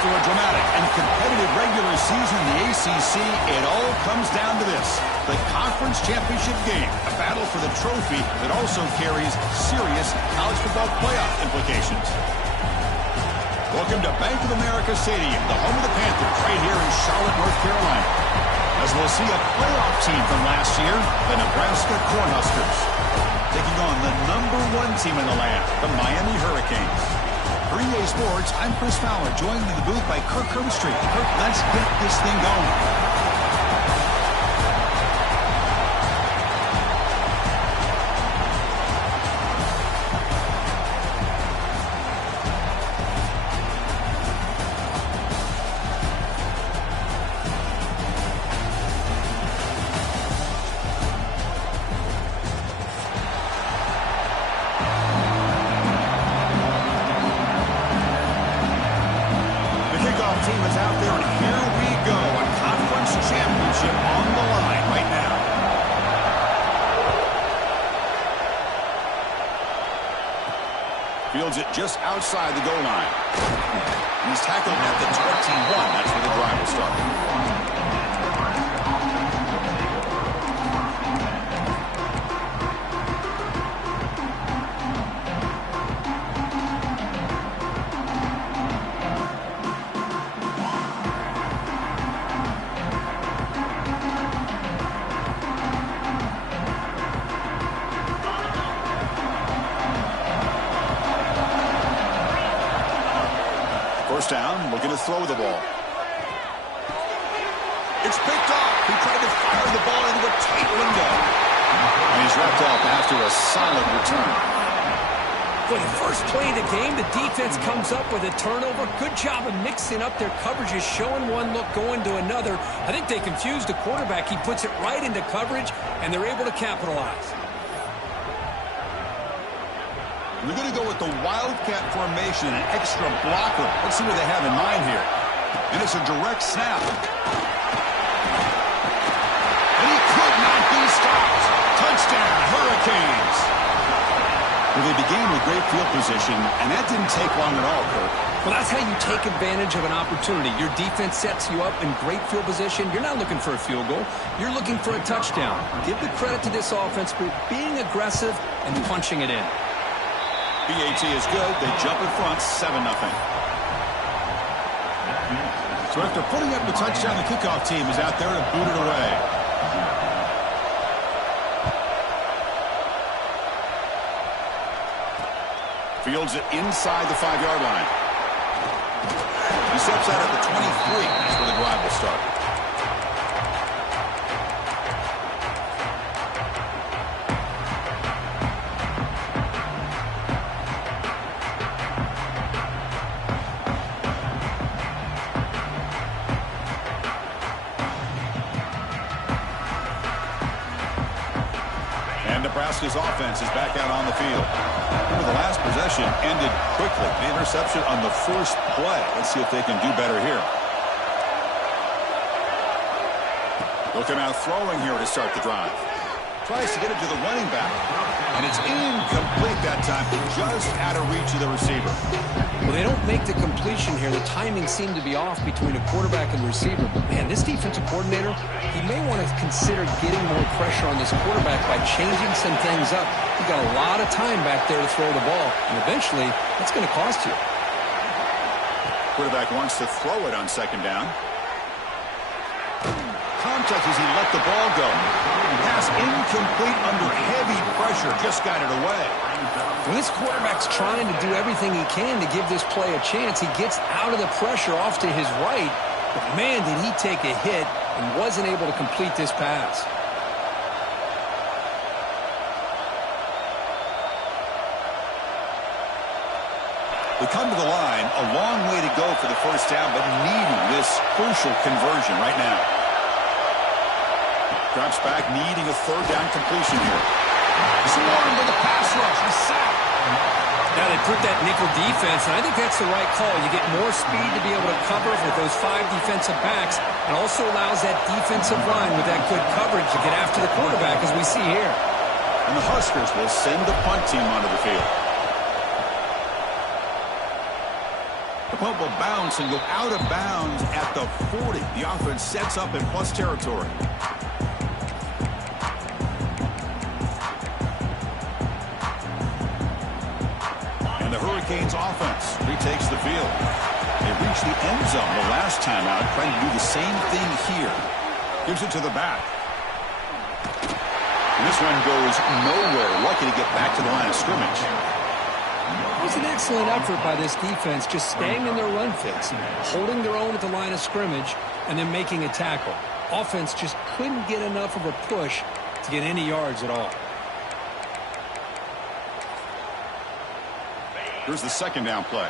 After a dramatic and competitive regular season in the ACC, it all comes down to this: the conference championship game, a battle for the trophy that also carries serious college football playoff implications. Welcome to Bank of America Stadium, the home of the Panthers, right here in Charlotte, North Carolina, as we'll see a playoff team from last year, the Nebraska Cornhuskers, taking on the #1 team in the land, the Miami Hurricanes. For EA Sports, I'm Chris Fowler, joined in the booth by Kirk Herbstreit. Kirk, let's get this thing going. Team is out there, and here we go. A conference championship on the line right now. Fields it just outside the goal line. He's tackled at the 21. That's where the drive will start. First down, looking to throw the ball. It's picked off. He tried to fire the ball into a tight window. And he's wrapped up after a solid return. For the first play of the game, the defense comes up with a turnover. Good job of mixing up their coverages, showing one look, going to another. I think they confused the quarterback. He puts it right into coverage, and they're able to capitalize. We're going to go with the Wildcat formation, an extra blocker. Let's see what they have in mind here. And it's a direct snap. And he could not be stopped. Touchdown, Hurricanes. Well, they began with great field position, and that didn't take long at all, Kirk. Well, that's how you take advantage of an opportunity. Your defense sets you up in great field position. You're not looking for a field goal. You're looking for a touchdown. Give the credit to this offense for being aggressive and punching it in. BAT is good. They jump in front, 7-0. So after putting up the touchdown, the kickoff team is out there to boot it away. Fields it inside the 5-yard line. He steps out at the 23. That's where the drive will start. Nebraska's offense is back out on the field. Remember, the last possession ended quickly. The interception on the first play. Let's see if they can do better here. They'll come out throwing here to start the drive. Tries to get it to the running back. And it's incomplete that time. Just out of reach of the receiver. Well, they don't make the completion here. The timing seemed to be off between a quarterback and receiver. But, man, this defensive coordinator, he may want to consider getting more pressure on this quarterback by changing some things up. He's got a lot of time back there to throw the ball. And eventually, that's going to cost you. Quarterback wants to throw it on second down. Contact as he let the ball go. Pass incomplete under heavy pressure. Just got it away. When this quarterback's trying to do everything he can to give this play a chance, he gets out of the pressure off to his right. But, man, did he take a hit and wasn't able to complete this pass. They come to the line, a long way to go for the first down, but needing this crucial conversion right now. Drops back, needing a third down completion here. Swarmed with a pass rush, a sack. Now they put that nickel defense, and I think that's the right call. You get more speed to be able to cover with those 5 defensive backs, and also allows that defensive line with that good coverage to get after the quarterback, as we see here. And the Huskers will send the punt team onto the field. The punt will bounce and go out of bounds at the 40. The offense sets up in plus territory. And the Hurricanes offense retakes the field. They reached the end zone the last time out, trying to do the same thing here. Gives it to the back. And this one goes nowhere. Lucky to get back to the line of scrimmage. It was an excellent effort by this defense, just staying in their run fits, holding their own at the line of scrimmage, and then making a tackle. Offense just couldn't get enough of a push to get any yards at all. Here's the second down play.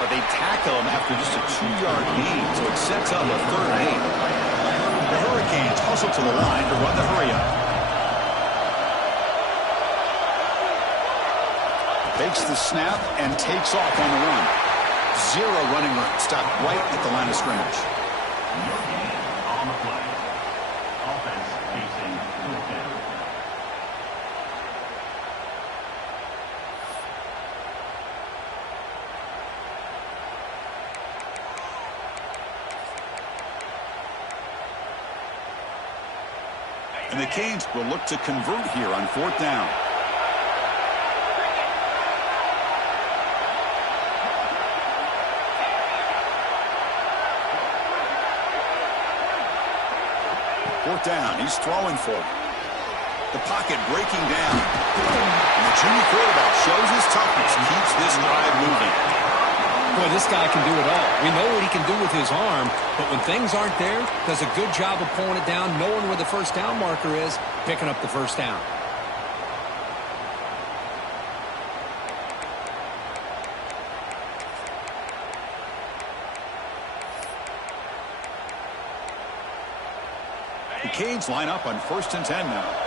But they tackle him after just a 2-yard gain, so it sets up a 3rd and 8. The Hurricanes hustle to the line to run the hurry up. Takes the snap and takes off on the run. 0 running room. Stop right at the line of scrimmage. On the play. Offense facing 4th down. And the Canes will look to convert here on 4th down. Fourth down, he's throwing for it. The pocket breaking down. And the junior quarterback shows his toughness, keeps this drive moving. Boy, this guy can do it all. We know what he can do with his arm, but when things aren't there, does a good job of pulling it down, knowing where the first down marker is, picking up the first down. The Canes line up on 1st and 10 now.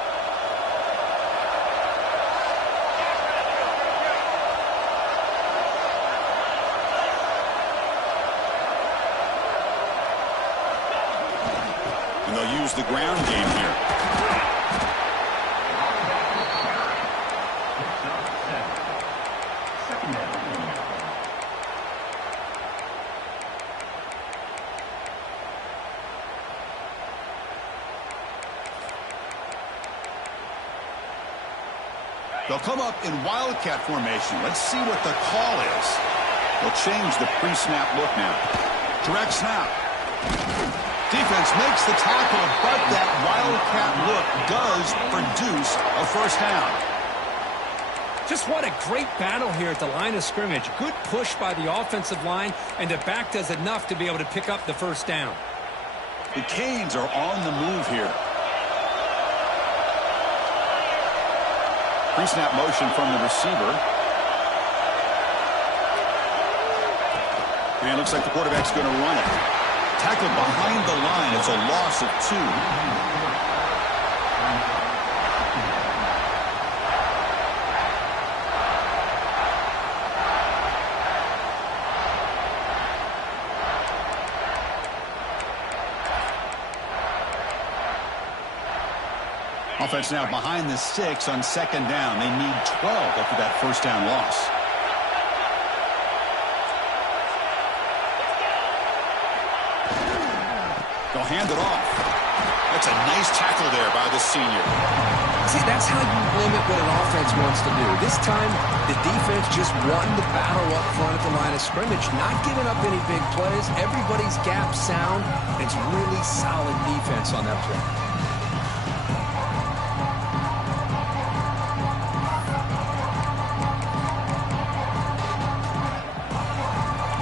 And they'll use the ground game here. They'll come up in wildcat formation. Let's see what the call is. They'll change the pre-snap look now. Direct snap. Defense makes the tackle, but that wildcat look does produce a first down. Just what a great battle here at the line of scrimmage. Good push by the offensive line, and the back does enough to be able to pick up the first down. The Canes are on the move here. Pre-snap motion from the receiver. And it looks like the quarterback's going to run it. Tackled behind the line. It's a loss of 2. Offense now behind the 6 on second down. They need 12 after that first down loss. They'll hand it off. That's a nice tackle there by the senior. See, that's how you limit what an offense wants to do. This time, the defense just wanting to battle up front at the line of scrimmage, not giving up any big plays. Everybody's gap sound. It's really solid defense on that play.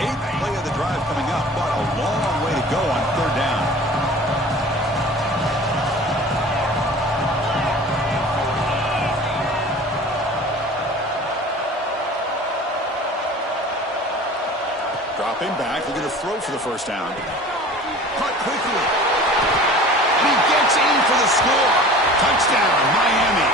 Eighth play of the drive coming up, but a long way to go on third down. Dropping back, looking to throw for the first down. Cut quickly. And he gets in for the score. Touchdown, Miami.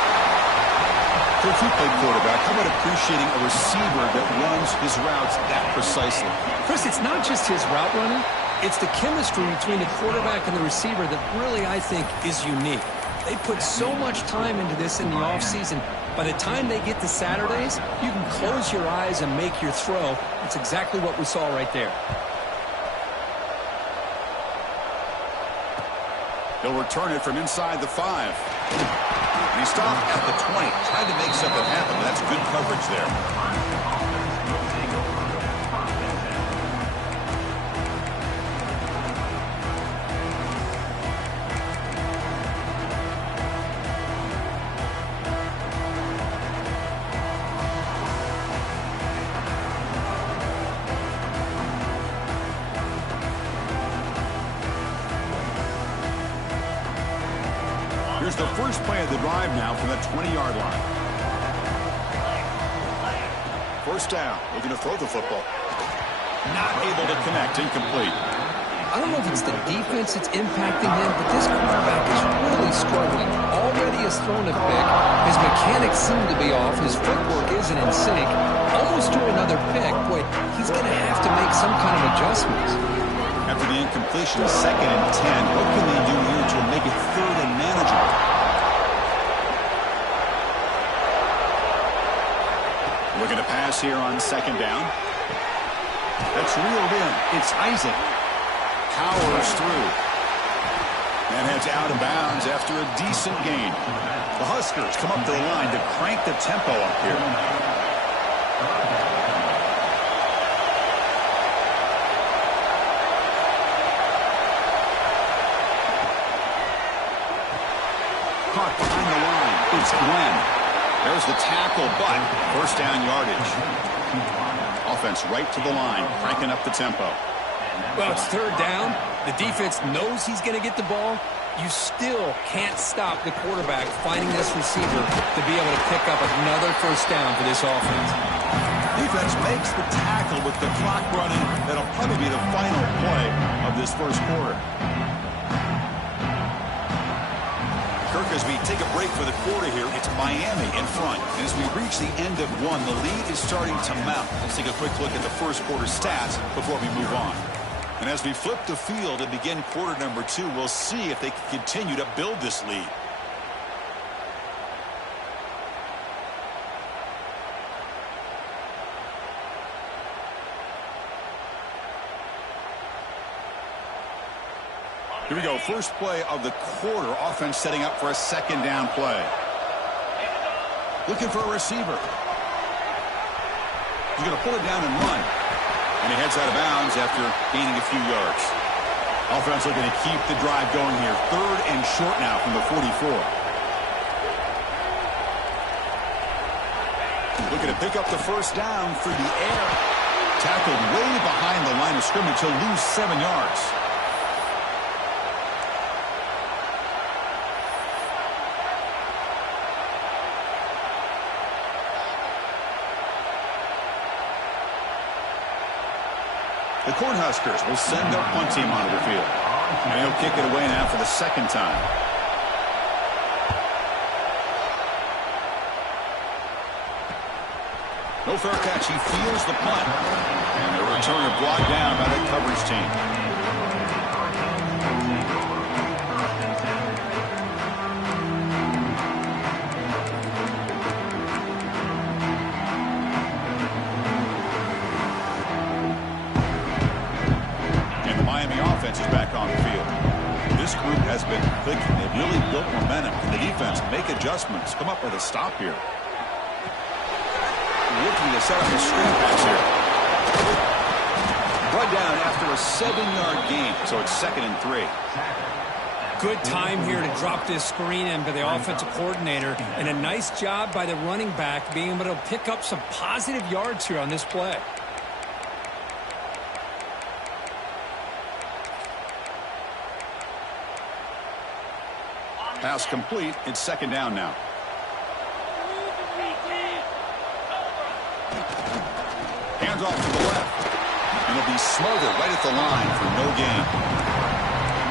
Coach, you played quarterback. How about appreciating a receiver that runs his routes that precisely? Chris, it's not just his route running. It's the chemistry between the quarterback and the receiver that really, I think, is unique. They put so much time into this in the offseason. By the time they get to Saturdays, you can close your eyes and make your throw. It's exactly what we saw right there. He'll return it from inside the 5. And he stopped at the 20. Tried to make something happen, but that's good coverage there. Here's the first play of the drive now from the 20-yard line. First down, looking to throw the football. Not able to connect, incomplete. I don't know if it's the defense that's impacting him, but this quarterback is really struggling. Already has thrown a pick. His mechanics seem to be off. His footwork isn't in sync. Almost threw another pick. Boy, he's going to have to make some kind of adjustments. After the incompletion, 2nd and 10. What can they do here to make it 3rd and manageable? Looking to pass here on 2nd down. That's reeled in. It's Isaac. Powers through. And heads out of bounds after a decent gain. The Huskers come up to the line to crank the tempo up here. Caught behind the line. It's Glenn. There's the tackle, but first down yardage. Offense right to the line, cranking up the tempo. Well, it's 3rd down. The defense knows he's going to get the ball. You still can't stop the quarterback finding this receiver to be able to pick up another first down for this offense. Defense makes the tackle with the clock running. That'll probably be the final play of this first quarter. Kirk, as we take a break for the quarter here, it's Miami in front. And as we reach the end of one, the lead is starting to mount. Let's take a quick look at the first quarter stats before we move on. And as we flip the field and begin quarter number 2, we'll see if they can continue to build this lead. Here we go. First play of the quarter. Offense setting up for a 2nd down play. Looking for a receiver. He's going to pull it down and run. And he heads out of bounds after gaining a few yards. Offense looking to keep the drive going here. 3rd and short now from the 44. Looking to pick up the first down through the air. Tackled way behind the line of scrimmage. He'll lose 7 yards. The Cornhuskers will send their punt team onto the field. And he'll kick it away now for the 2nd time. No fair catch. He feels the punt. And the returner brought down by the coverage team. offense is back on the field. This group has been clicking. They've really built momentum. The defense make adjustments. Come up with a stop here. Looking to set up a screen pass here. Brought down after a 7-yard gain, so it's 2nd and 3. Good time here to drop this screen in by the offensive coordinator, and a nice job by the running back being able to pick up some positive yards here on this play. Pass complete. It's 2nd down now. Hands off to the left. And it'll be smothered right at the line for no gain.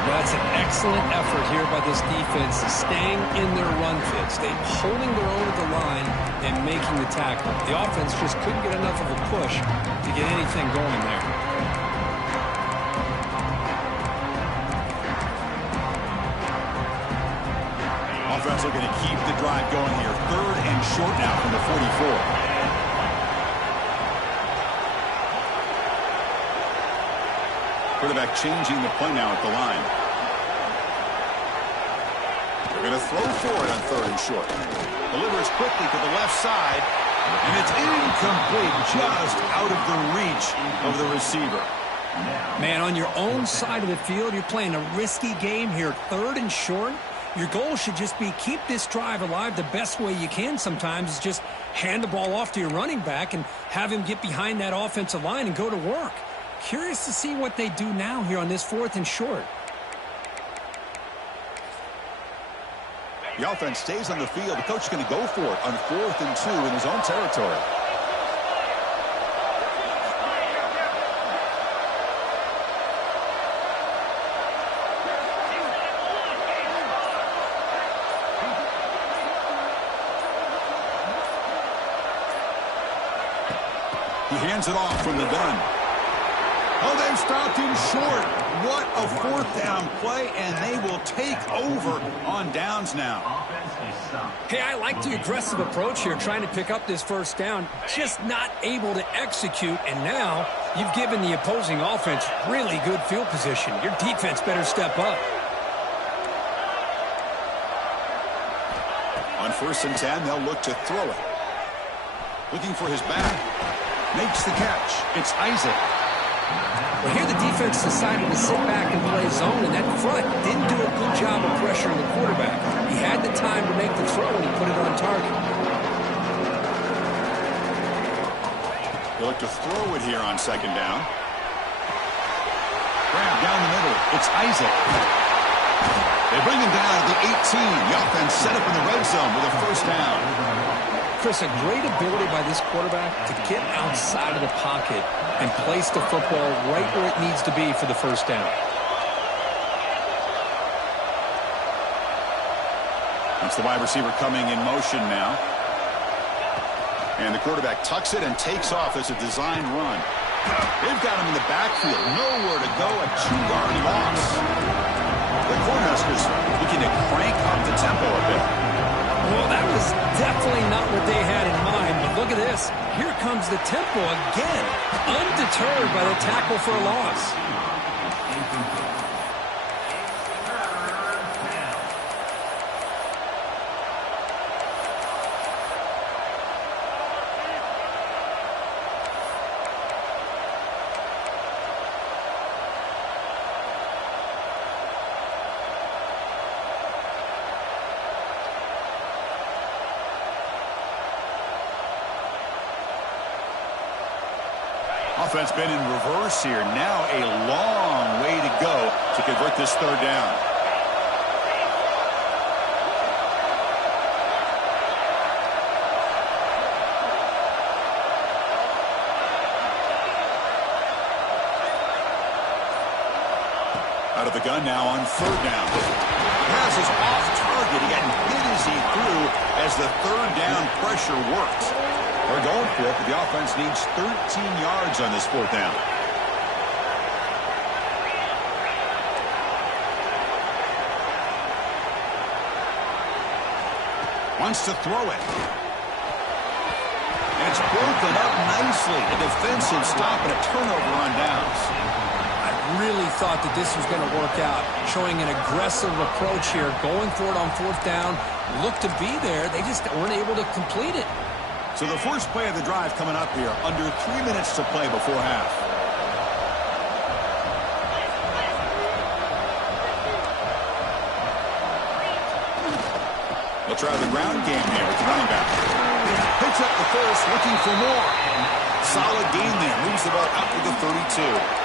That's an excellent effort here by this defense, staying in their run fit, staying holding their own at the line and making the tackle. The offense just couldn't get enough of a push to get anything going there. Offense looking to keep the drive going here. 3rd and short now from the 44. Quarterback changing the play now at the line. They're going to throw for it on 3rd and short. Delivers quickly to the left side, and it's incomplete, just out of the reach of the receiver. Man, on your own side of the field, you're playing a risky game here. 3rd and short. Your goal should just be keep this drive alive the best way you can sometimes is just hand the ball off to your running back and have him get behind that offensive line and go to work. Curious to see what they do now here on this 4th and short. The offense stays on the field. The coach is going to go for it on 4th and 2 in his own territory. He hands it off from the gun. Oh, they've stopped him short. What a 4th down play, and they will take over on downs now. Hey, I like the aggressive approach here, trying to pick up this 1st down. Just not able to execute, and now you've given the opposing offense really good field position. Your defense better step up. On 1st and 10, they'll look to throw it. Looking for his back. Makes the catch. It's Isaac. Well, here the defense decided to sit back and play zone, and that front didn't do a good job of pressuring the quarterback. He had the time to make the throw, and he put it on target. They look to throw it here on 2nd down. Grab down the middle. It's Isaac. They bring him down at the 18. The offense set up in the red zone with a 1st down. Chris, a great ability by this quarterback to get outside of the pocket and place the football right where it needs to be for the 1st down. It's the wide receiver coming in motion now. And the quarterback tucks it and takes off as a design run. They've got him in the backfield. Nowhere to go. A 2-yard loss. The Cornhuskers looking to crank up the tempo a bit. Well, that was definitely not what they had in mind, but look at this. Here comes the tempo again, undeterred by the tackle for a loss. Offense been in reverse here. Now a long way to go to convert this 3rd down. Out of the gun now on 3rd down. Pass is off target. He got hit as he threw as the 3rd down pressure works. They're going for it, but the offense needs 13 yards on this 4th down. Wants to throw it. And it's broken up nicely. A defensive stop and a turnover on downs. I really thought that this was going to work out, showing an aggressive approach here, going for it on fourth down, looked to be there. They just weren't able to complete it. So the first play of the drive coming up here, under 3 minutes to play before half. They'll try the ground game here with the running back. Picks up the first, looking for more. Solid gain there, moves the ball out to the 32.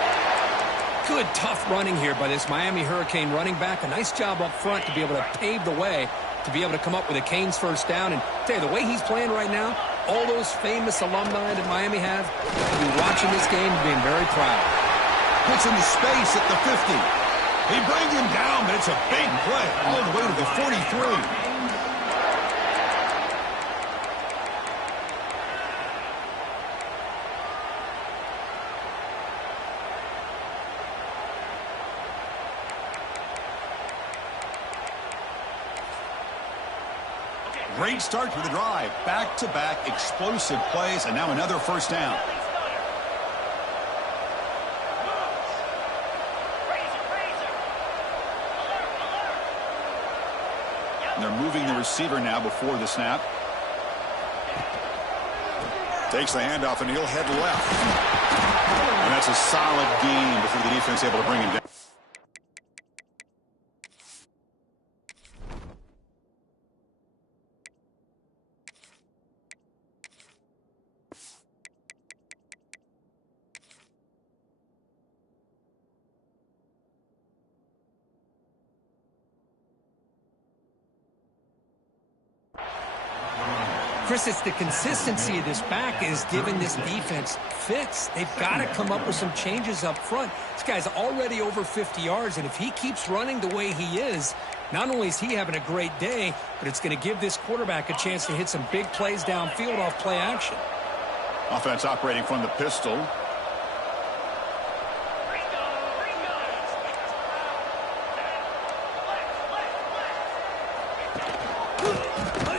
Good, tough running here by this Miami Hurricane running back. A nice job up front to be able to pave the way, to be able to come up with a Canes first down. And tell you, the way he's playing right now, all those famous alumni that Miami have, will be watching this game and being very proud. Puts into space at the 50. They bring him down, but it's a big play all the way to the 43. Great start to the drive. Back-to-back explosive plays, and now another first down. And they're moving the receiver now before the snap. Takes the handoff, and he'll head left. And that's a solid gain before the defense able to bring him down. Chris, it's the consistency of this back is giving this defense fits. They've got to come up with some changes up front. This guy's already over 50 yards, and if he keeps running the way he is, not only is he having a great day, but it's going to give this quarterback a chance to hit some big plays downfield off play action. Offense operating from the pistol.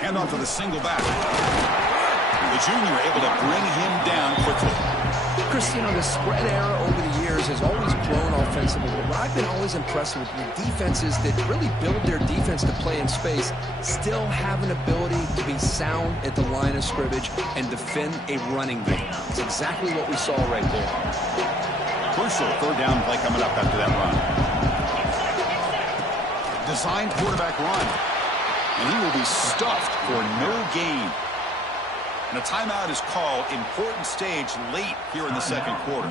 Off of the single back. The junior able to bring him down quickly. Chris, you know, the spread era over the years has always grown offensively. But what I've been always impressed with the defenses that really build their defense to play in space still have an ability to be sound at the line of scrimmage and defend a running game. It's exactly what we saw right there. Crucial third down play coming up after that run. Designed quarterback run. And he will be stuffed for no gain. And a timeout is called. Important stage late here in the second quarter.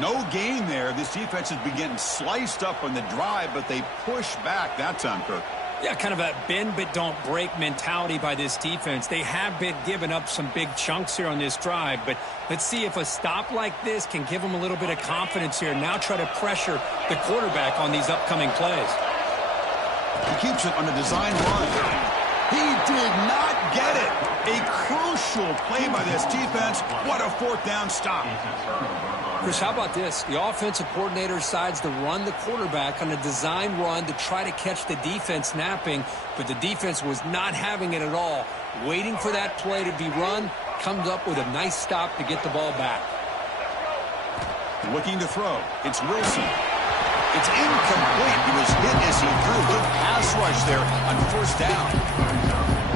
No gain there. This defense has been getting sliced up on the drive, but they push back that time, Kirk. Yeah, kind of a bend but don't break mentality by this defense. They have been giving up some big chunks here on this drive, but let's see if a stop like this can give them a little bit of confidence here. Now try to pressure the quarterback on these upcoming plays. He keeps it on a design run. He did not get it. A crucial play by this defense. What a fourth down stop. Chris, how about this? The offensive coordinator decides to run the quarterback on a design run to try to catch the defense napping, but the defense was not having it at all. Waiting for that play to be run, comes up with a nice stop to get the ball back. Looking to throw. It's Wilson. It's incomplete. He was hit as he threw. Good pass rush there on first down.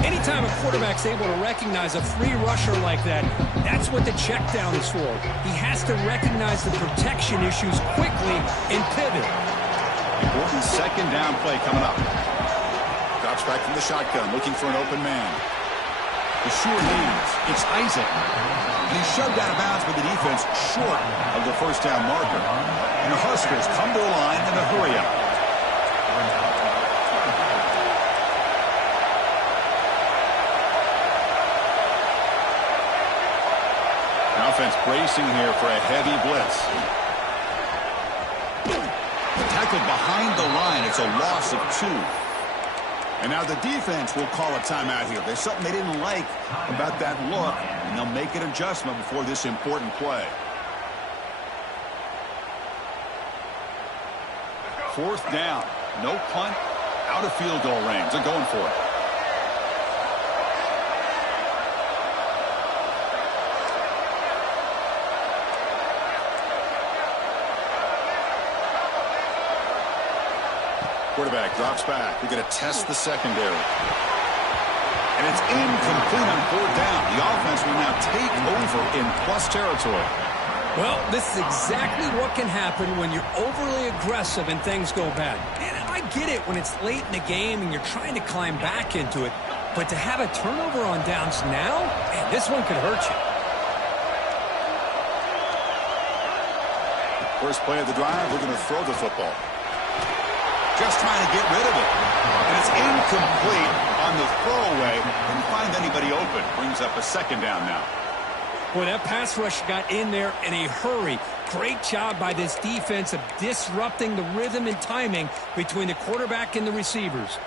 Anytime a quarterback's able to recognize a free rusher like that, that's what the check down is for. He has to recognize the protection issues quickly and pivot. Important second down play coming up. Drops back from the shotgun, looking for an open man. The sure hands. It's Isaac. And he's shoved out of bounds by the defense short of the first down marker. And the Huskers come to the line in a hurry-up. The offense bracing here for a heavy blitz. Tackled behind the line. It's a loss of 2. And now the defense will call a timeout here. There's something they didn't like about that look, and they'll make an adjustment before this important play. Fourth down. No punt. Out of field goal range. They're going for it. Quarterback drops back. We're going to test the secondary. And it's incomplete on fourth down. The offense will now take over in plus territory. Well, this is exactly what can happen when you're overly aggressive and things go bad. And I get it when it's late in the game and you're trying to climb back into it. But to have a turnover on downs now, man, this one could hurt you. First play of the drive, we're going to throw the football. Just trying to get rid of it. And it's incomplete on the throwaway. Didn't find anybody open. Brings up a second down now. Boy, that pass rush got in there in a hurry. Great job by this defense of disrupting the rhythm and timing between the quarterback and the receivers.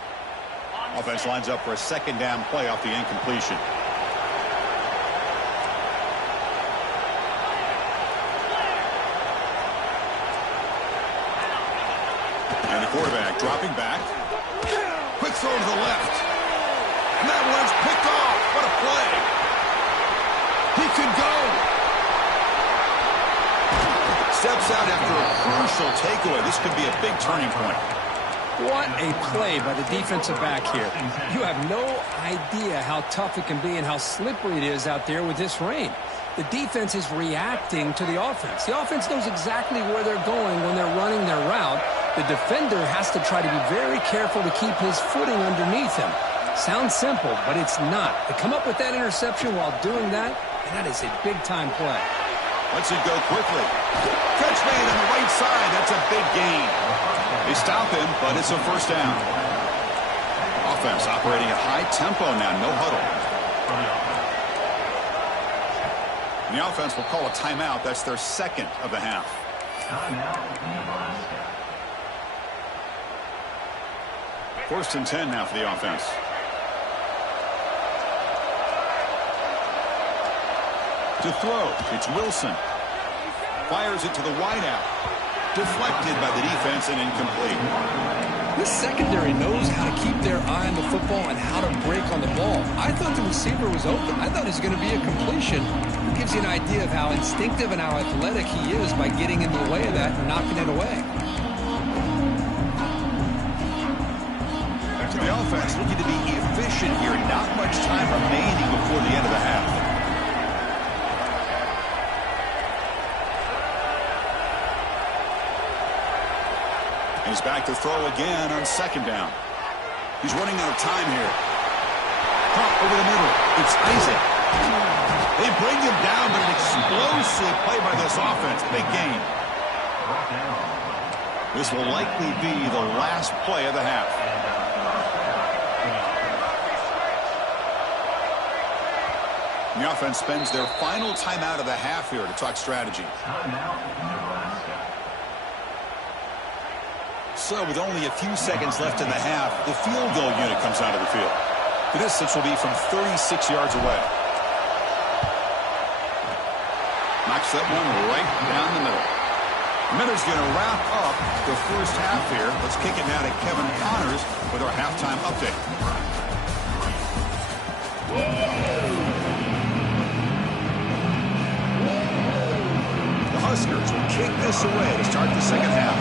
Offense lines up for a second down play off the incompletion. And the quarterback dropping back. Quick throw to the left. And that one's picked off. What a play. He could go. Steps out after a crucial takeaway. This could be a big turning point. What a play by the defensive back here. You have no idea how tough it can be and how slippery it is out there with this rain. The defense is reacting to the offense. The offense knows exactly where they're going when they're running their route. The defender has to try to be very careful to keep his footing underneath him. Sounds simple, but it's not. To come up with that interception while doing that, and that is a big-time play. Lets it go quickly. Catch made on the right side. That's a big gain. They stop him, but it's a first down. Offense operating at high tempo now. No huddle. And the offense will call a timeout. That's their second of the half. First and 10 now for the offense. To throw, it's Wilson. Fires it to the wideout. Deflected by the defense and incomplete. This secondary knows how to keep their eye on the football and how to break on the ball. I thought the receiver was open. I thought it was going to be a completion. It gives you an idea of how instinctive and how athletic he is by getting in the way of that and knocking it away. Back to the offense, looking to be efficient here. Not much time remaining before the end of the half. He's back to throw again on second down. He's running out of time here. Pump over the middle. It's Isaac. They bring him down, but an explosive play by this offense. Big gain. This will likely be the last play of the half. The offense spends their final timeout of the half here to talk strategy. So with only a few seconds left in the half, the field goal unit comes out of the field. The distance will be from 36 yards away. Knocks that one right down the middle. Miller's going to wrap up the first half here. Let's kick it now to Kevin Connors with our halftime update. The Huskers will kick this away to start the second half.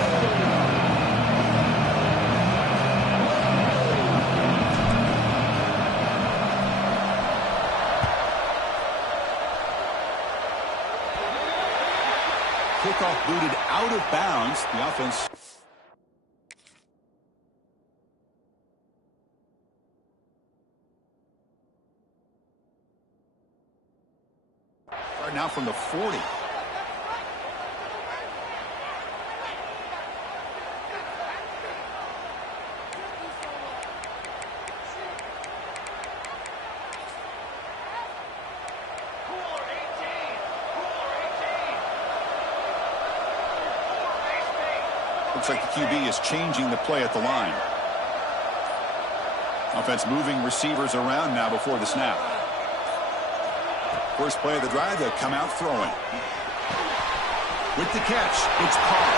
Kickoff booted out of bounds. The offense. Start now from the 40. Looks like the QB is changing the play at the line. Offense moving receivers around now before the snap. First play of the drive, they'll come out throwing. With the catch, it's Carr.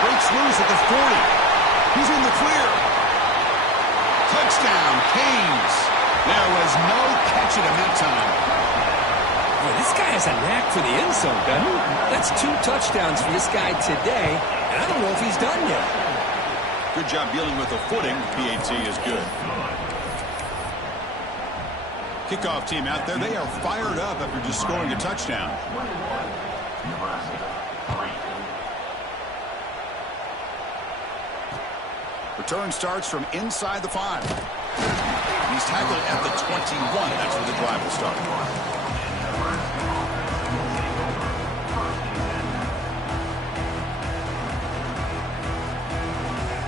Breaks loose at the 40. He's in the clear. Touchdown, Canes. There was no catch at him that time. Boy, this guy has a knack for the end zone, doesn't he? That's 2 touchdowns for this guy today, and I don't know if he's done yet. Good job dealing with the footing. PAT is good. Kickoff team out there. They are fired up after just scoring a touchdown. Return starts from inside the 5. He's tackled at the 21. That's where the drive will start.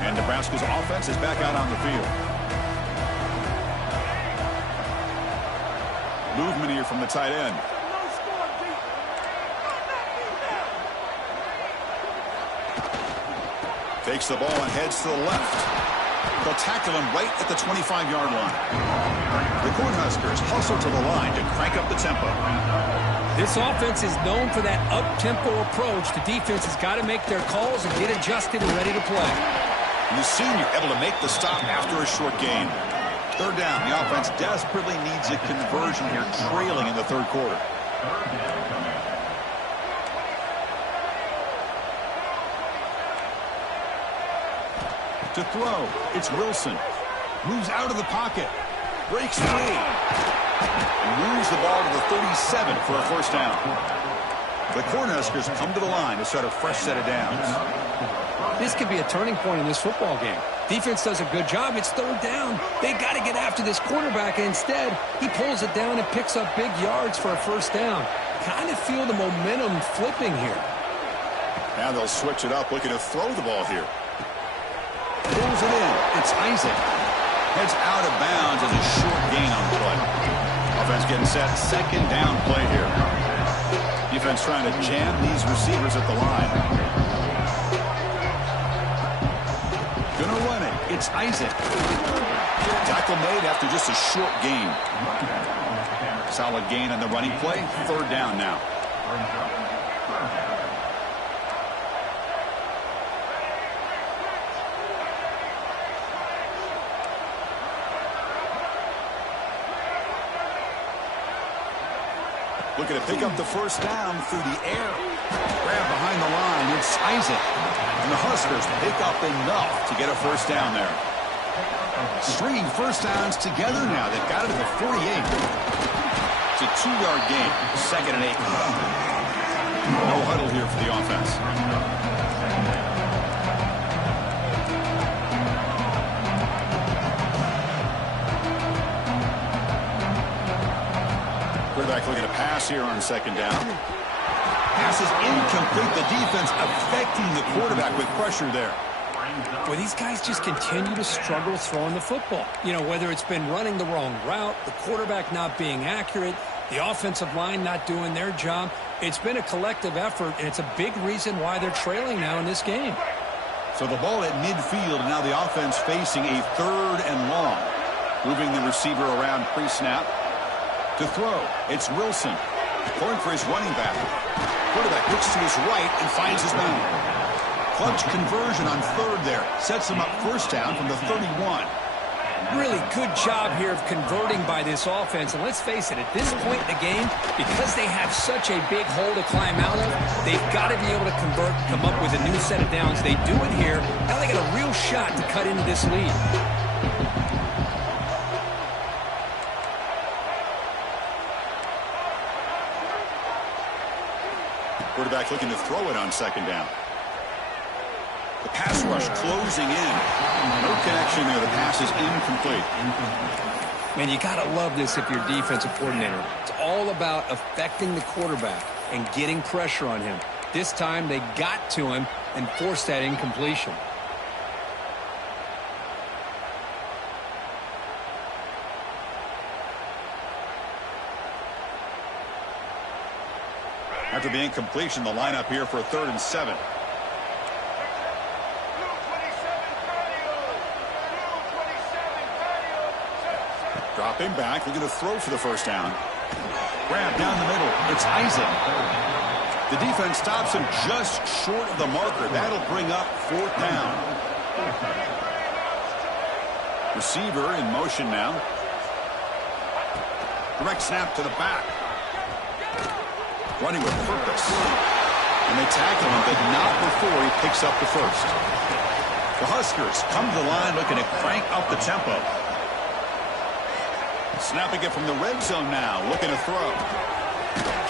And Nebraska's offense is back out on the field. Movement here from the tight end. Takes the ball and heads to the left. They'll tackle him right at the 25-yard line. The Cornhuskers hustle to the line to crank up the tempo. This offense is known for that up-tempo approach. The defense has got to make their calls and get adjusted and ready to play. And the senior able to make the stop after a short gain. Third down. The offense desperately needs a conversion here, trailing in the third quarter. To throw, it's Wilson. Moves out of the pocket. Breaks free. And moves the ball to the 37 for a first down. The Cornhuskers come to the line to start a fresh set of downs. This could be a turning point in this football game. Defense does a good job. It's third down. They got to get after this quarterback, and instead, he pulls it down and picks up big yards for a first down. Kind of feel the momentum flipping here. Now they'll switch it up, looking to throw the ball here. Pulls it in. It's Isaac. Heads out of bounds as a short gain on the play. Offense getting set. Second down play here. Defense trying to jam these receivers at the line. Gonna run it. It's Isaac. Tackle made after just a short gain. Solid gain on the running play. Third down now. Looking to pick up the first down through the air. Grab behind the line. It's Isaac. And the Huskers pick up enough to get a first down there. Stringing first downs together now. They've got it at the 48. It's a 2-yard gain. Second and 8. No huddle here for the offense. Quarterback looking to pass here on second down. Pass is incomplete. The defense affecting the quarterback with pressure there. Well, these guys just continue to struggle throwing the football. You know, whether it's been running the wrong route, the quarterback not being accurate, the offensive line not doing their job. It's been a collective effort, and it's a big reason why they're trailing now in this game. So the ball at midfield, and now the offense facing a third and long. Moving the receiver around pre-snap. To throw, it's Wilson. Going for his running back. Quarterback looks to his right and finds his man. Clutch conversion on third there. Sets him up first down from the 31. Really good job here of converting by this offense. And let's face it, at this point in the game, because they have such a big hole to climb out of, they've got to be able to convert, come up with a new set of downs. They do it here. Now they got a real shot to cut into this lead. Quarterback looking to throw it on second down. The pass rush closing in. No connection there. The pass is incomplete. Man, you got to love this if you're a defensive coordinator. It's all about affecting the quarterback and getting pressure on him. This time they got to him and forced that incompletion. After the incompletion, the lineup here for a 3rd and 7. Dropping back, looking to throw for the first down. Grab down the middle. It's Isaac. The defense stops him just short of the marker. That'll bring up 4th down. Receiver in motion now. Direct snap to the back. Running with purpose. And they tackle him, but not before he picks up the first. The Huskers come to the line looking to crank up the tempo. Snapping it from the red zone now, looking to throw.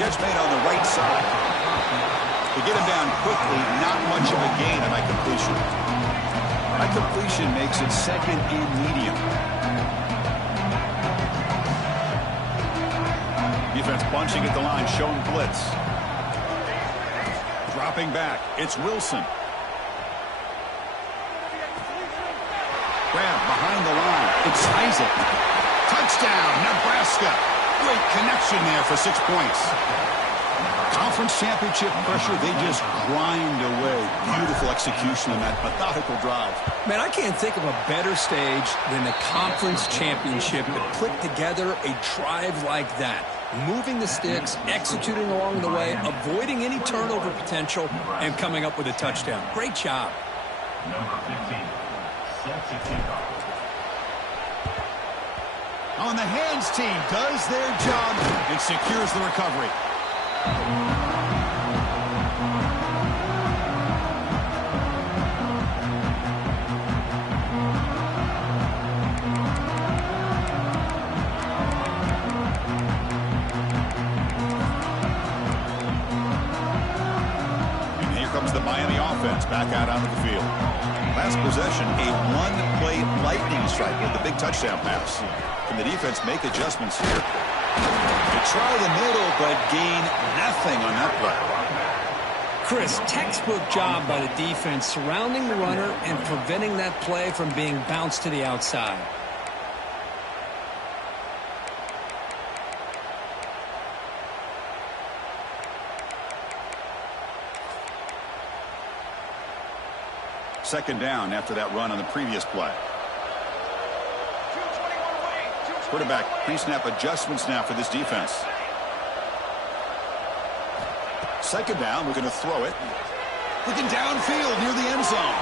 Catch made on the right side. They get him down quickly, not much of a gain on that completion. That completion makes it second and medium. Defense bunching at the line, showing blitz. Dropping back, it's Wilson. Grab behind the line, it's Isaac. Touchdown, Nebraska. Great connection there for 6 points. Conference championship pressure, they just grind away. Beautiful execution on that methodical drive. Man, I can't think of a better stage than the conference championship to put together a drive like that. Moving the sticks, executing along the way, avoiding any turnover potential, and coming up with a touchdown. Great job. Number 15, sets a kickoff. On the hands team does their job and secures the recovery. And here comes the Miami offense back out onto the field. Last possession, a one-play lightning strike with the big touchdown pass. Can the defense make adjustments here? They try the middle, but gain nothing on that play. Chris, textbook job by the defense surrounding the runner and preventing that play from being bounced to the outside. Second down after that run on the previous play. Quarterback pre-snap adjustments now for this defense. Second down, we're going to throw it. Looking downfield near the end zone.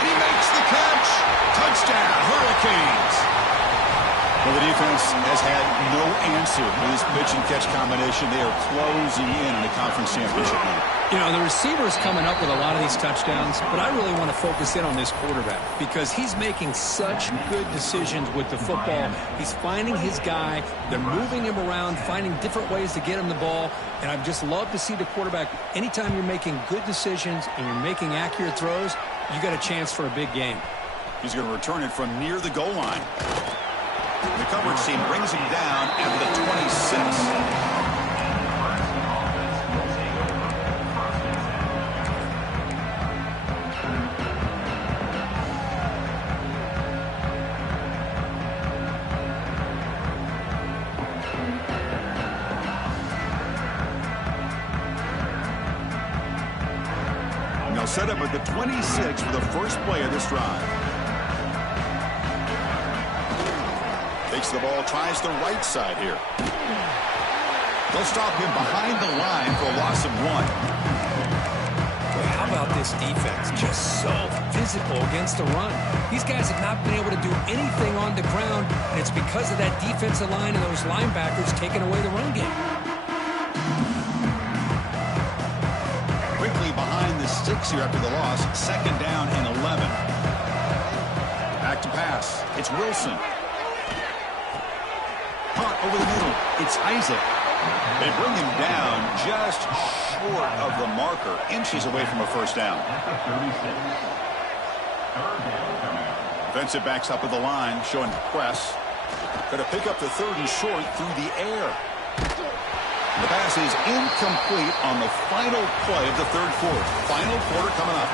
And he makes the catch. Touchdown, Hurricanes. Well, the defense has had no answer for this pitch and catch combination. They are closing in on the conference championship game. You know, the receiver's coming up with a lot of these touchdowns, but I really want to focus in on this quarterback because he's making such good decisions with the football. He's finding his guy. They're moving him around, finding different ways to get him the ball, and I'd just love to see the quarterback. Anytime you're making good decisions and you're making accurate throws, you got a chance for a big game. He's going to return it from near the goal line. The coverage team brings him down at the 26. They'll set up at the 26 for the first play of this drive. Takes the ball, tries the right side here. They'll stop him behind the line for a loss of 1. Boy, how about this defense? Just so physical against the run. These guys have not been able to do anything on the ground, and it's because of that defensive line and those linebackers taking away the run game. Quickly behind the sticks here after the loss. Second down and 11. Back to pass. It's Wilson. Caught over the middle. It's Isaac. They bring him down just short of the marker. Inches away from a first down. Defensive backs up at the line, showing press. Going to pick up the third and short through the air. The pass is incomplete on the final play of the third quarter. Final quarter coming up.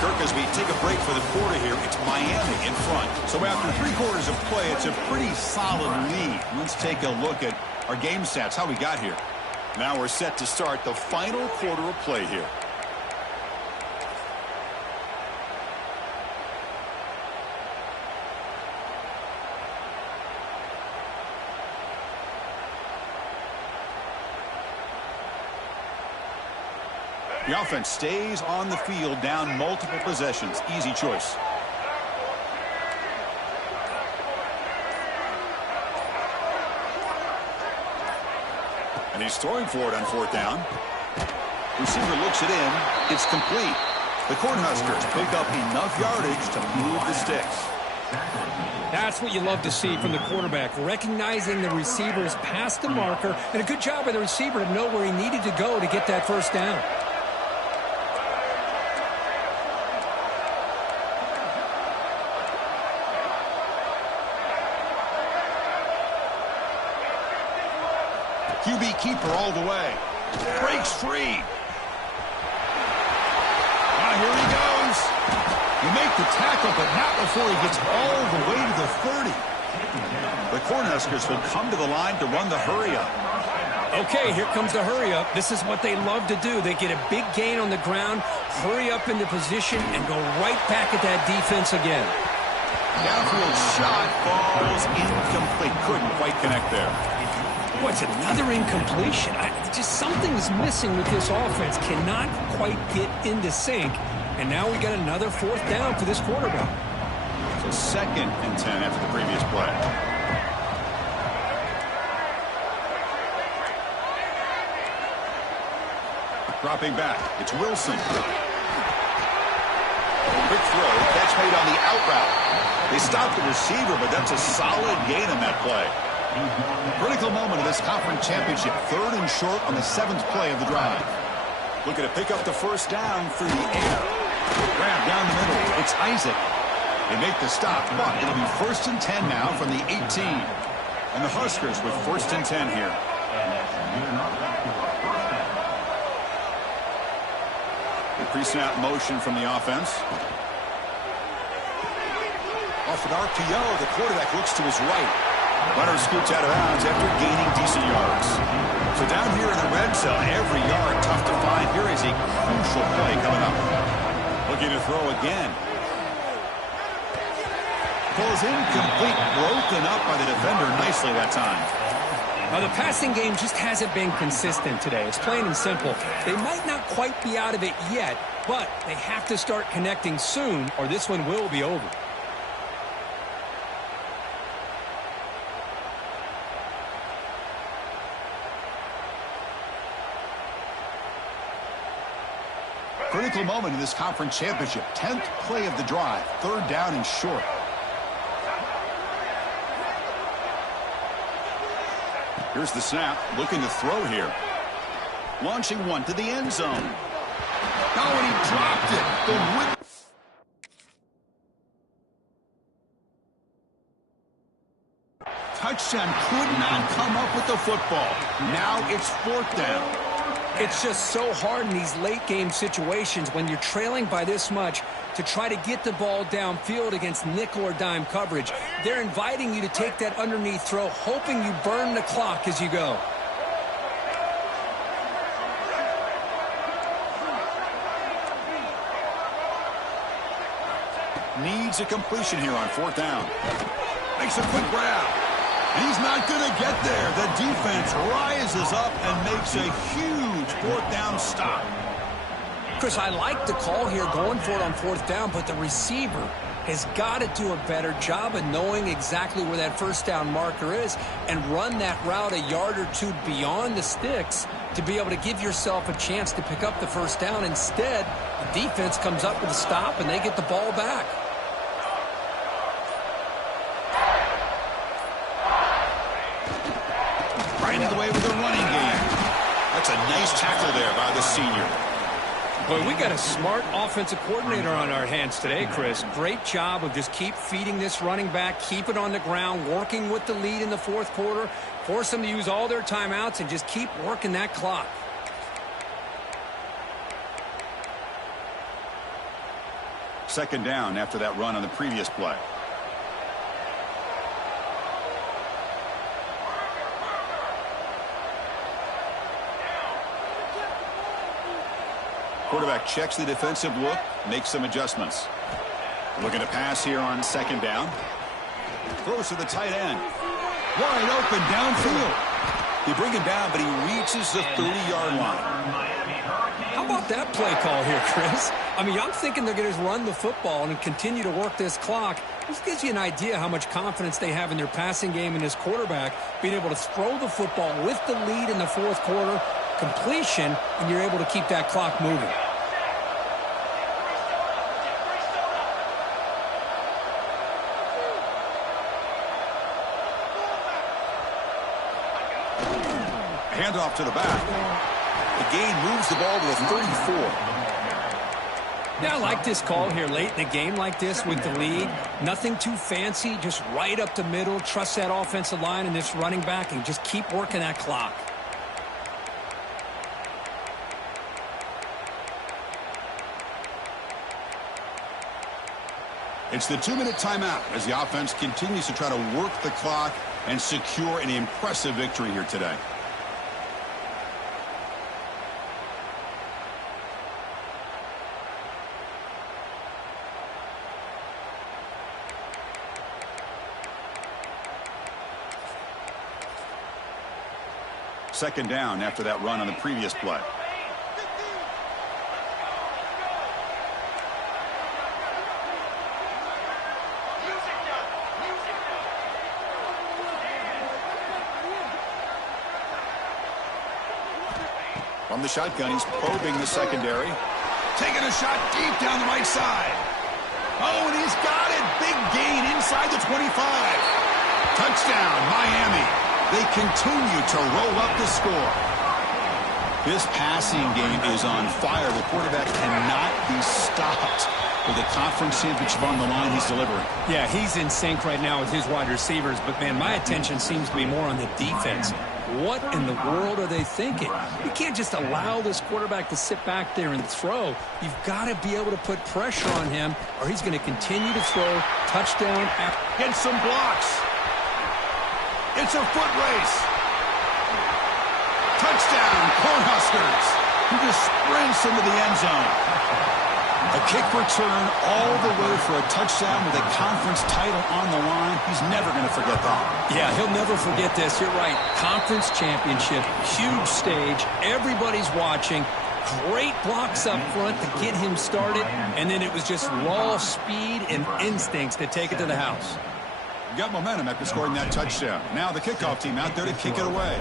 Kirk, as we take a break for the quarter here, it's Miami in front. So after 3 quarters of play, it's a pretty solid lead. Let's take a look at our game stats, how we got here. Now we're set to start the final quarter of play here. The offense stays on the field, down multiple possessions. Easy choice. And he's throwing for it on 4th down. Receiver looks it in. It's complete. The Cornhuskers pick up enough yardage to move the sticks. That's what you love to see from the quarterback, recognizing the receiver is past the marker, and a good job by the receiver to know where he needed to go to get that first down. QB keeper all the way. Breaks free. Now here he goes. You make the tackle, but not before he gets all the way to the 30. The Cornhuskers will come to the line to run the hurry-up. Okay, here comes the hurry-up. This is what they love to do. They get a big gain on the ground, hurry up into position, and go right back at that defense again. Downfield shot falls incomplete. Couldn't quite connect there. What's another incompletion? Just something's missing with this offense. Cannot quite get into sync. And now we got another fourth down for this quarterback. So 2nd and 10 after the previous play. Dropping back. It's Wilson. Quick throw. Catch made on the out route. They stopped the receiver, but that's a solid gain on that play. Critical moment of this conference championship. 3rd and short on the 7th play of the drive. Looking to pick up the first down through the air. Grab down the middle. It's Isaac. They make the stop, but it'll be 1st and 10 now from the 18. And the Huskers with 1st and 10 here. The pre-snap motion from the offense. Off an RPO, the quarterback looks to his right. Runner scoots out of bounds after gaining decent yards. So down here in the red zone, every yard tough to find. Here is a crucial play coming up. Looking to throw again. Ball's incomplete, broken up by the defender nicely that time. Now, the passing game just hasn't been consistent today. It's plain and simple. They might not quite be out of it yet, but they have to start connecting soon, or this one will be over. Critical moment in this conference championship. 10th play of the drive. 3rd down and short. Here's the snap. Looking to throw here. Launching one to the end zone. Oh, and he dropped it. The whip. Touchdown could not come up with the football. Now it's 4th down. It's just so hard in these late-game situations when you're trailing by this much to try to get the ball downfield against nickel or dime coverage. They're inviting you to take that underneath throw, hoping you burn the clock as you go. Needs a completion here on 4th down. Makes a quick grab. And he's not going to get there. The defense rises up and makes a huge 4th down stop. Chris, I like the call here going for it on 4th down, but the receiver has got to do a better job of knowing exactly where that first down marker is and run that route a yard or two beyond the sticks to be able to give yourself a chance to pick up the first down. Instead, the defense comes up with a stop and they get the ball back. Right away with a running game. That's a nice tackle there by the senior. Boy, we got a smart offensive coordinator on our hands today, Chris. Great job of just keep feeding this running back, keep it on the ground, working with the lead in the 4th quarter, force them to use all their timeouts, and just keep working that clock. Second down after that run on the previous play. Quarterback checks the defensive look, makes some adjustments. Looking to pass here on 2nd down. Throws to the tight end. Wide open downfield. They bring him down, but he reaches the 30-yard line. How about that play call here, Chris? I mean, I'm thinking they're going to run the football and continue to work this clock. This gives you an idea how much confidence they have in their passing game and this quarterback being able to throw the football with the lead in the 4th quarter, completion, and you're able to keep that clock moving. Handoff to the back. The gain moves the ball to the 34. Yeah, I like this call here late in the game like this with the lead. Nothing too fancy, just right up the middle. Trust that offensive line and this running back and just keep working that clock. It's the 2-minute timeout as the offense continues to try to work the clock and secure an impressive victory here today. Second down after that run on the previous play. From the shotgun, he's probing the secondary. Taking a shot deep down the right side. Oh, and he's got it. Big gain inside the 25. Touchdown, Miami. They continue to roll up the score. This passing game is on fire. The quarterback cannot be stopped with the conference championship on the line he's delivering. Yeah, he's in sync right now with his wide receivers, but, man, my attention seems to be more on the defense. What in the world are they thinking? You can't just allow this quarterback to sit back there and throw. You've got to be able to put pressure on him, or he's going to continue to throw. Touchdown. Get some blocks. It's a foot race. Touchdown, Cornhuskers. He just sprints into the end zone. A kick return all the way for a touchdown with a conference title on the line. He's never going to forget that. Yeah, he'll never forget this. You're right. Conference championship, huge stage. Everybody's watching. Great blocks up front to get him started. And then it was just raw speed and instincts to take it to the house. Got momentum after scoring that touchdown. Now the kickoff team out there to kick it away.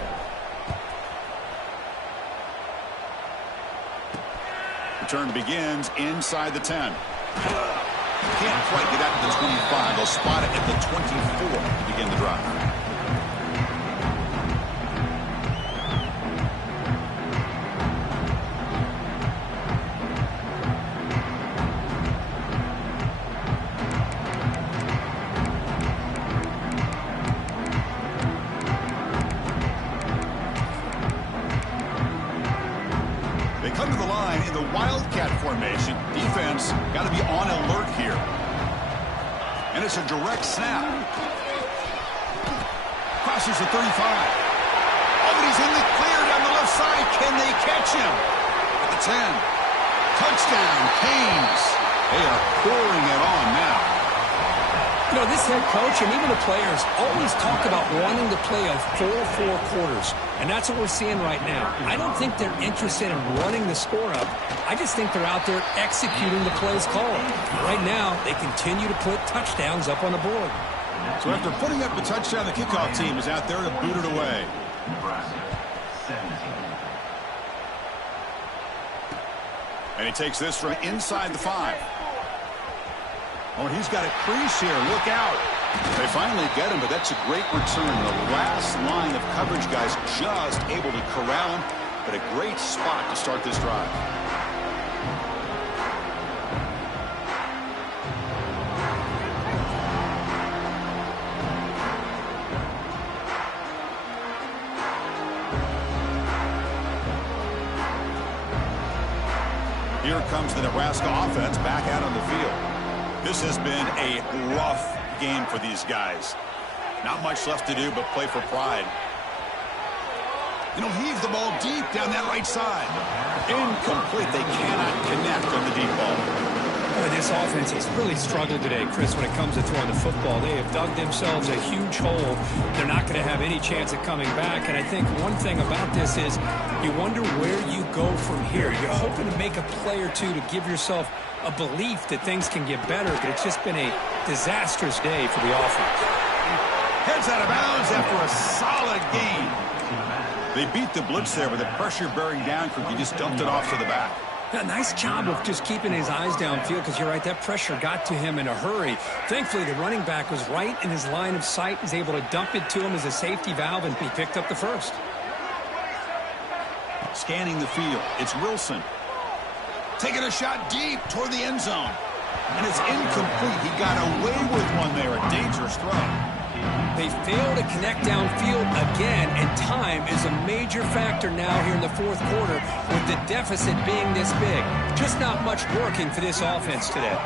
Return begins inside the 10. Can't quite get out to the 25. They'll spot it at the 24 to begin the drive. Come to the line in the Wildcat formation. Defense got to be on alert here. And it's a direct snap. Crosses the 35. Oh, and he's in the clear down the left side. Can they catch him? At the 10. Touchdown, Canes. They are pouring it on now. You know, this head coach and even the players always talk about wanting to play a full 4 quarters. And that's what we're seeing right now. I don't think they're interested in running the score up. I just think they're out there executing the plays called. Right now, they continue to put touchdowns up on the board. So after putting up the touchdown, the kickoff team is out there to boot it away. And he takes this from inside the 5. Oh, and he's got a crease here. Look out. They finally get him, but that's a great return. The last line of coverage guys just able to corral him, but a great spot to start this drive. Here comes the Nebraska offense back out on the field. This has been a rough game for these guys. Not much left to do but play for pride. And he'll heave the ball deep down that right side. Incomplete. They cannot connect on the deep ball. Boy, this offense has really struggled today, Chris, when it comes to throwing the football. They have dug themselves a huge hole. They're not going to have any chance of coming back. And I think one thing about this is you wonder where you go from here. You're hoping to make a play or two to give yourself a belief that things can get better, but it's just been a disastrous day for the offense. Heads out of bounds after a solid gain. They beat the blitz there with the pressure bearing down. He just dumped it off to the back. Yeah, nice job of just keeping his eyes downfield because you're right, that pressure got to him in a hurry. Thankfully, the running back was right in his line of sight. He's able to dump it to him as a safety valve, and he picked up the first. Scanning the field, it's Wilson. Taking a shot deep toward the end zone. And it's incomplete. He got away with one there. A dangerous throw. They fail to connect downfield again, and time is a major factor now here in the fourth quarter with the deficit being this big. Just not much working for this offense today.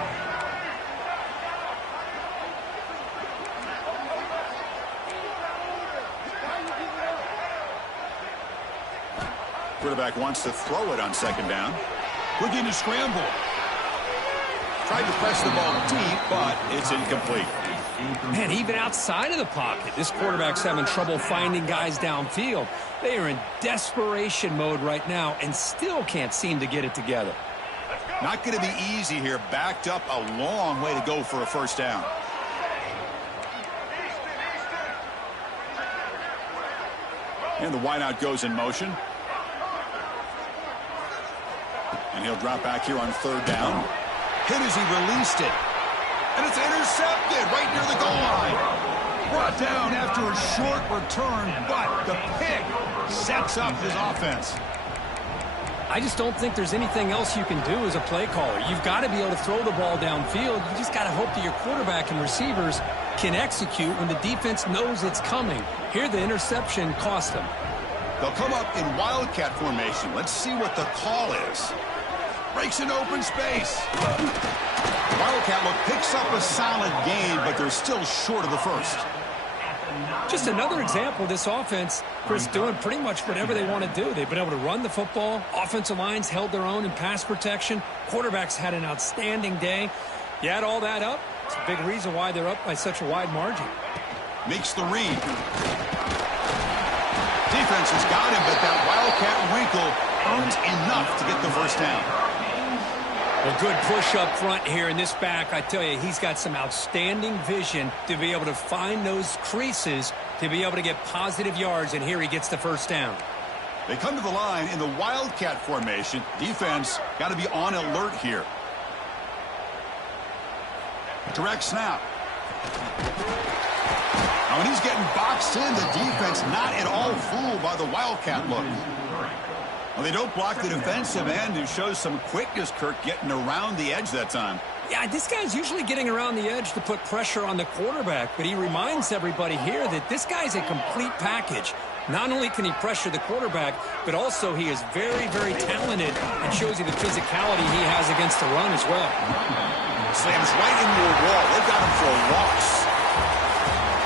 Quarterback wants to throw it on second down. Looking to scramble. Tried to press the ball deep, but it's incomplete. Man, even outside of the pocket, this quarterback's having trouble finding guys downfield. They are in desperation mode right now and still can't seem to get it together. Not going to be easy here. Backed up a long way to go for a first down. And the wideout goes in motion. And he'll drop back here on third down. Hit as he released it. And it's intercepted right near the goal line. Brought down after a short return, but the pick sets up his offense. I just don't think there's anything else you can do as a play caller. You've got to be able to throw the ball downfield. You just got to hope that your quarterback and receivers can execute when the defense knows it's coming. Here, the interception cost them. They'll come up in wildcat formation. Let's see what the call is. Breaks an open space. Wildcat look picks up a solid gain, but they're still short of the first. Just another example of this offense, Chris, doing pretty much whatever they want to do. They've been able to run the football. Offensive lines held their own in pass protection. Quarterbacks had an outstanding day. You add all that up, it's a big reason why they're up by such a wide margin. Makes the read. Defense has got him, but that wildcat wrinkle earns enough to get the first down. Well, good push up front here in this back. I tell you, he's got some outstanding vision to be able to find those creases to be able to get positive yards, and here he gets the first down. They come to the line in the wildcat formation. Defense got to be on alert here. Direct snap. Now, when he's getting boxed in, the defense not at all fooled by the wildcat look. Well, they don't block the defensive end, who shows some quickness, Kirk, getting around the edge that time. Yeah, this guy's usually getting around the edge to put pressure on the quarterback, but he reminds everybody here that this guy's a complete package. Not only can he pressure the quarterback, but also he is very, very talented and shows you the physicality he has against the run as well. Slams right into a wall. They've got him for a loss.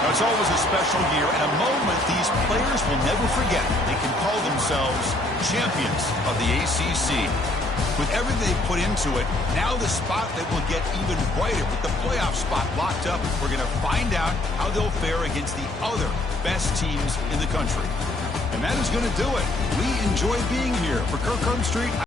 Now, it's always a special year and a moment these players will never forget. They can call themselves champions of the ACC. With everything they put into it, now the spotlight will get even brighter. With the playoff spot locked up, we're going to find out how they'll fare against the other best teams in the country. And that is going to do it. We enjoy being here. For Kirk Herbstreit,